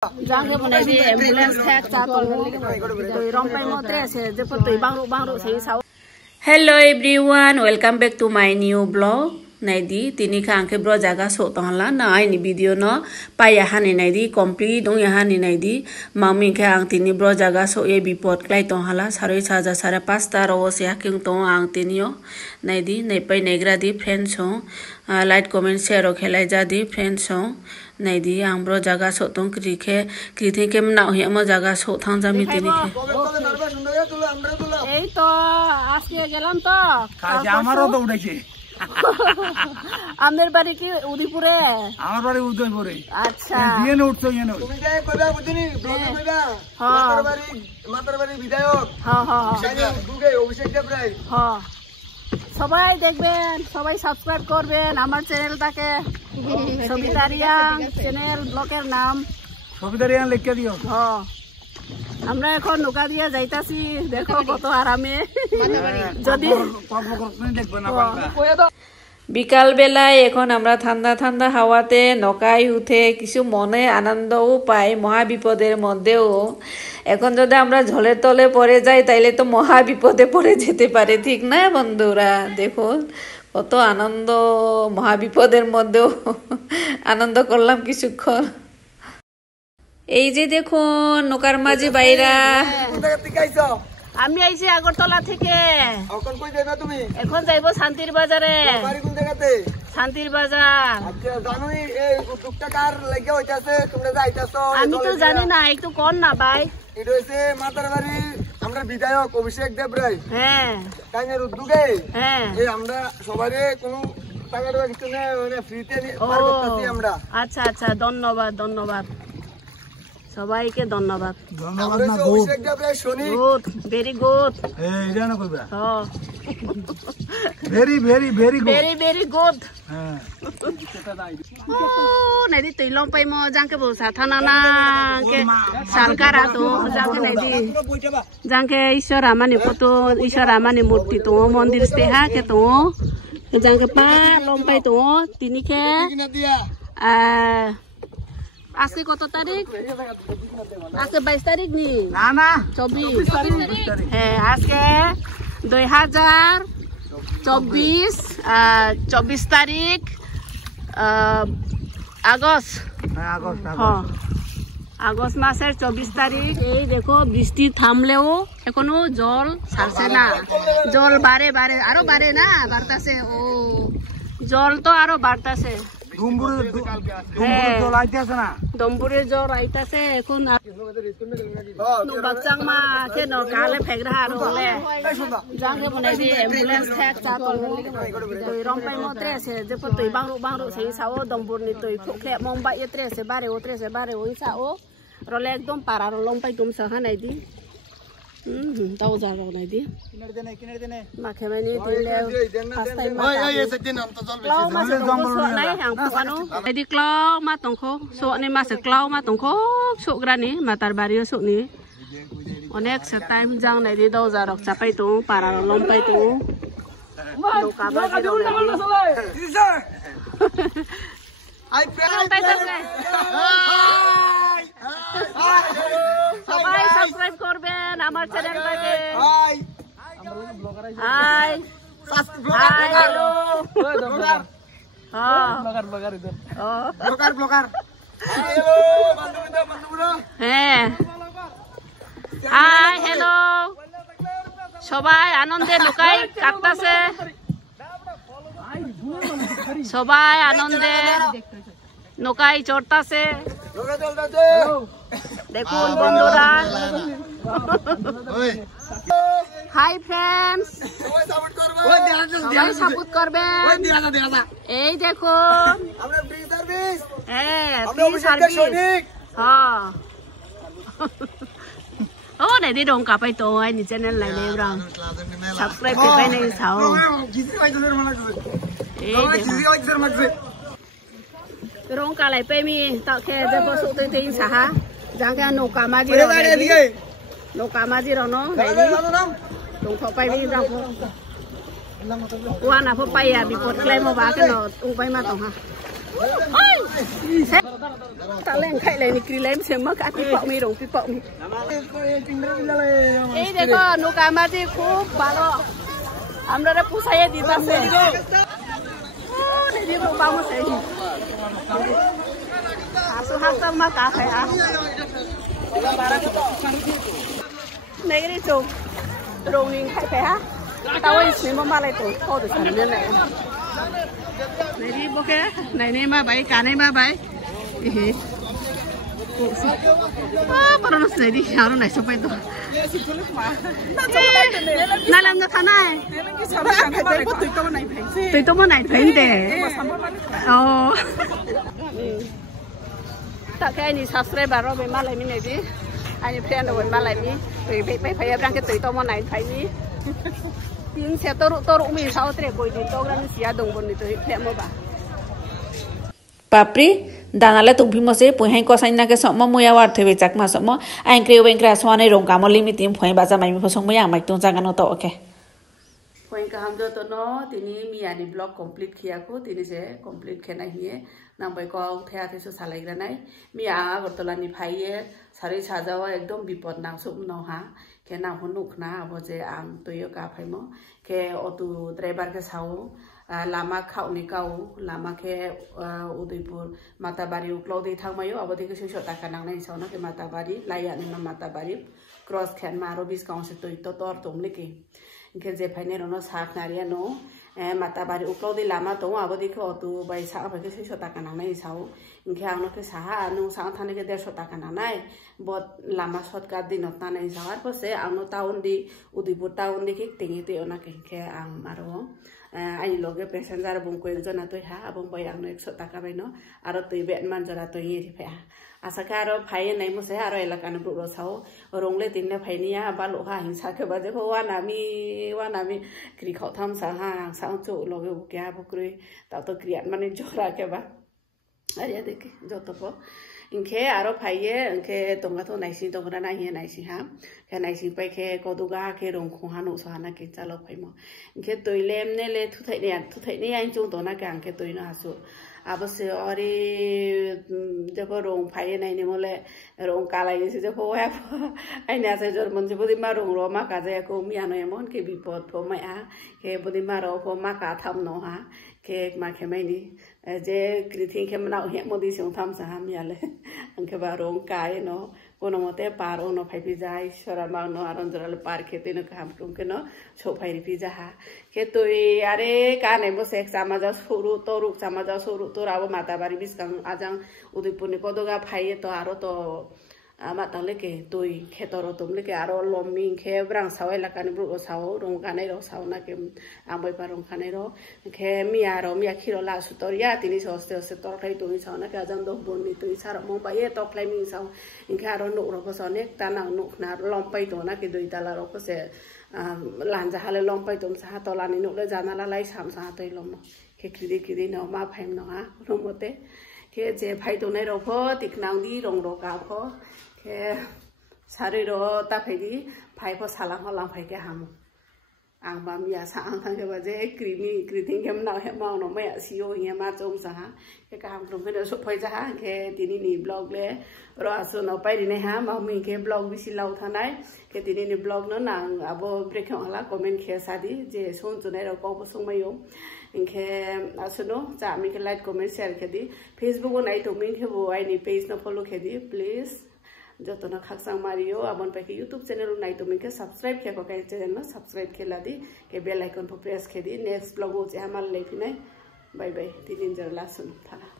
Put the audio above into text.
Jangan boleh di ambulans tek jatuh. Tui rompai motor se, jeput tui bangru sih saw. Hello everyone, welcome back to my new vlog. Naidi tini khangke bro jaga so tangla na ai ni video no paya hani naidi complete dong ya hani naidi mami ke ang tini bro jaga so e bipot klai tong hala saroi saja sara pasta ro se haking tong ang tini yo naidi nei pai negra di friends so like comment share ro khelai ja di friends so naidi ang bro jaga so tong krike krithing kem na hi amo jaga so thang jami tini ke এই তো আজকে গেলাম তো আমারও তো উঠেছে আমের বাড়ি কি উদয়পুরে আমার বাড়ি উদয়পুরে আচ্ছা দিয়ে না উঠছো এনে তুমি যাই কইবা বুঝিনি ব্লগে কইবা মাতার বাড়ি বিধায়ক হ্যাঁ হ্যাঁ হ্যাঁ দুগে অভিষেক দেব রায় হ্যাঁ সবাই দেখবেন সবাই সাবস্ক্রাইব করবেন আমার চ্যানেলটাকে সবিতা রিয়াং চ্যানেল ব্লগের নাম সবিতা রিয়াং লিখে দিও হ্যাঁ আমরা এখন নৌকা দিয়ে যাইতাছি দেখো কত আরামে যদি বিকাল বেলায় এখন আমরা ঠান্ডা ঠান্ডা হাওয়াতে নৌকায় উঠে কিছু মনে আনন্দও পাই মহা বিপদের মধ্যেও এখন যদি আমরা ঝলের তলে পড়ে যাই তাইলে তো মহা বিপদে পড়ে যেতে পারে ঠিক না বন্ধুরা দেখুন কত আনন্দ মহা বিপদের মধ্যেও আনন্দ করলাম কিছুক্ষণ এই যে দেখুন নৌকার মাঝে বাইরা আমি আইছি আগরতলা থেকে এখন কই যাইবা তুমি এখন যাইবো শান্তির বাজারে বাড়ি কোন জায়গাতে শান্তির বাজার আচ্ছা জানোই এই টুকটা কার লাগা হইতাছে তোমরা যাইতাছো আমি তো জানি না একটু কোন না ভাই এটা হইছে মাতার বাড়ি আমরা বিধায়ক অভিষেক দেব রায় হ্যাঁ কাইনের উদ্যোগে হ্যাঁ এই আমরা সবারে কোনো টাকা টাকা কিছু না মানে ফ্রিতে পার করতেছি আমরা আচ্ছা আচ্ছা ধন্যবাদ ধন্যবাদ সবাইকে ধন্যবাদ ধন্যবাদ না অভিষেক দেব রায় শুনি গুড ভেরি গুড এই জানো কইবা হ্যাঁ very very very good very very good হ্যাঁ này đi tùy long bay mò giang cái bộ xã thana na cái sàn cá ra tu giang cái này đi giang cái Ishwara mani photo Ishwara mani murti tu mandir ste ha cái tu giang cái pa long bay tu tini ke আজকে কত তারিখ আজকে 22 তারিখ নি না না 24 হ্যাঁ আজকে 2024 তারিখ আগস্ট আগস্ট মাসের 24 তারিখ এই দেখো বৃষ্টি থামলেও এখনো জল ছাড়ছে না জল বাড়ে বাড়ে আরো বাড়ে না বাড়তাছে ও জল তো আরো বাড়তাছে দম্বুরের জল আইতাছে এখন বাচ্চাং মা কে ন কালে ফেগরা আর হলে জাঙ্গে বনাই দি অ্যাম্বুলেন্স ঠেক চাতল তুই রম্পাই মত্রে আছে যে তুই বাংরু সেই সাও দম্বুরনি তুই ফুকে মংবা এত্রে আছে বারে ওই সাও রলে একদম পারা লম্পাই তুম সাহা নাই দি তাও যা নাই দি মাখে মানি দিলে ফার্স্ট টাইম ক্লাও মা সো নাই হাং পানো এদি ক্লাও মা তংখো সো নি মা সে ক্লাও মা তংখো সো গ্রানি মাতার বাড়িও সো নি অনেক সে টাইম জাং নাই দি দাও যা রক চাপাই তো পারা লম্পাই তো নৌকা বা আই সবাই সাবস্ক্রাইব করবেন আমার চ্যানেলটাকে হাই হাই হ্যালো হ্যাঁ ব্লগার হ্যালো বন্ধুরা হ্যাঁ হাই হ্যালো সবাই আনন্দে নৌকায় কাটতাছে সবাই আনন্দে নৌকায় চড়তাছে দেখুন বন্ধুরা হাই ফ্রেন্ডস সবাই সাপোর্ট করবেন এই দেখুন হ্যাঁ হ্যাঁ ও này đi đồng cả bay tôi anh channel này nè rồi subscribe để bay này sao rong cả lại bay mi tạo khe cho có sự tinh tinh xã giang cái nô cả ma gì rồi nô cả ma gì rồi nó này đi đồng thọ bay đi ra qua nào phải bay à bị cột clay mà vá cái nó ung bay mà tổng ha Taleng khai lại nị krilem xem mà cái pipok mi rong pipok mi. Ei देखो नुकामा जी खूब ভালো আমরা পুষাইয়ে দিতাছে ও নেদি বামু সেই হাসু হাসা মা কা খায় আ Negeri চো রঙিন খায় খায় হা তাও ইসনি মা মালাই তো কত সামনে নাই নেদি বকে নাই নেই মা ভাই কানে মা ভাই এহে para nó sẽ đi sao nó này sao phải đó này làm được thằng này tụi tôi này thấy để tại cái này subscribe rồi bên mà lại mình này đi anh friend rồi bên mà lại đi tụi phải đang cái tụi tôi này thấy đi tiếng xe tôi mình sao thế bồi đi tôi đang xia đồng bồn đi tụi friend mà bà Papri danale tu bhimo se puhai ko saina ke somma moya war thebe chakma somma ain kreu ben kra swane rong ka mo limitim phoi ba jamai mi phosong moya mai tung jagano to okay phoi ka ham jo to no tini mi ani blog complete khia ko tini se complete khena hiye nam bai ko thea the so salai gra nai mi a gortola ni phaiye sari sajawa ekdom bipod nang sum no ha ke na honuk na abo je am toyo ka phaimo ke otu driver ke sao lama khau ni kau lama ke Udaipur Matabari uklodi thangmayo abodi ke sho taka nang nai sauna ke Matabari laya ni Matabari cross khan maro bis kaun se toi to tor tom leke ke je phaine rono sak naria no Matabari uklodi lama to abodi ke otu bai sa ba ke sho taka nang nai sau inke ang no ke saha anu sang thane ke 150 taka nang nai bot lama shortcut din not nai sawar pose ang no town di Udaipur town di ke tingi te ona ke ang maro anh loge passenger bung ko ekjona toi ha abong bayang no 100 taka bai no aro toi bet man jara toi ri pha asa ka aro phai nai mo se aro elaka no bro sao rongle tinne phai niya ba lo ha hinsa ke ba je ko wa nami kri khau tham sa ha sang chu loge u kya bukri ta to kriat mane jora ke ba ari deke joto po inke aro phaiye inke tonga to naisi tongra na hi naisi ha ke naisi pai ke koduga ke rong khu hanu so hana ke chalo phaimo inke toilem ne le thu thai ne ai chu to na ka ke toina hasu abose ore jabo rong phaiye nai ne mole rong kalai se je hoya ai na se jor mon je bodi ma rong ro ma ka je ko mi ano emon ke bipod pho mai a ke bodi ma ro pho ma ka tham no ha ke ma ke mai ni je kriting ke mnau he modi song tham sa ha mi ale anke ba rong kai no kono mote paro no phai pi jai sora ma no aron joral par khete no kam tum ke no so phai ri pi ja ha ke toi are ka nei mo sek sama ja suru toruk sama ja suru torabo Matabari biskang ajang Udaipur ni kodoga phai to aro to ama tale ke toi khetoro tumle ke aro lommi ke brang sawai lakani bru saw rong kanai ro saw na ke ambai parong kanai ro ke mi khiro la sutoria tini soste tor khai toi saw na ke ajang do bonni toi sar mo ba ye to climbing saw inke aro no ro ko sonek tanang nuk na lompai to na ke doi tala ro ko se lanja hale lompai tom sa to lani no le jana la lai sam sa toi lom ke kidi no ma phaim no ha romote ke je phai to nai ro pho tiknang di rong ro ka pho ke sari ro ta phai di phai pho salang holang phai ke ham ang ba mi sa ang thang ke ba je kriting kem na he ma no me sio ye ma chom sa ke ka ham rum ke so phai ja ha ke tini ni blog le ro aso no pai ri ne ha ma mi ke blog bi si lau thanai ke tini ni blog no nang abo break hala comment khe sa di je son chunai ro ko bo song mai yo inke asuno cha mi ke like comment share ke di Facebook on ai to min ke bo ai ni page no follow ke di please jotono khaksang mario abon pa ke YouTube channel nai to min ke subscribe ke ko kai channel no subscribe ke la di ke bell icon po press ke di next vlog ho che hamal le thinai bye bye tin jar la sun thala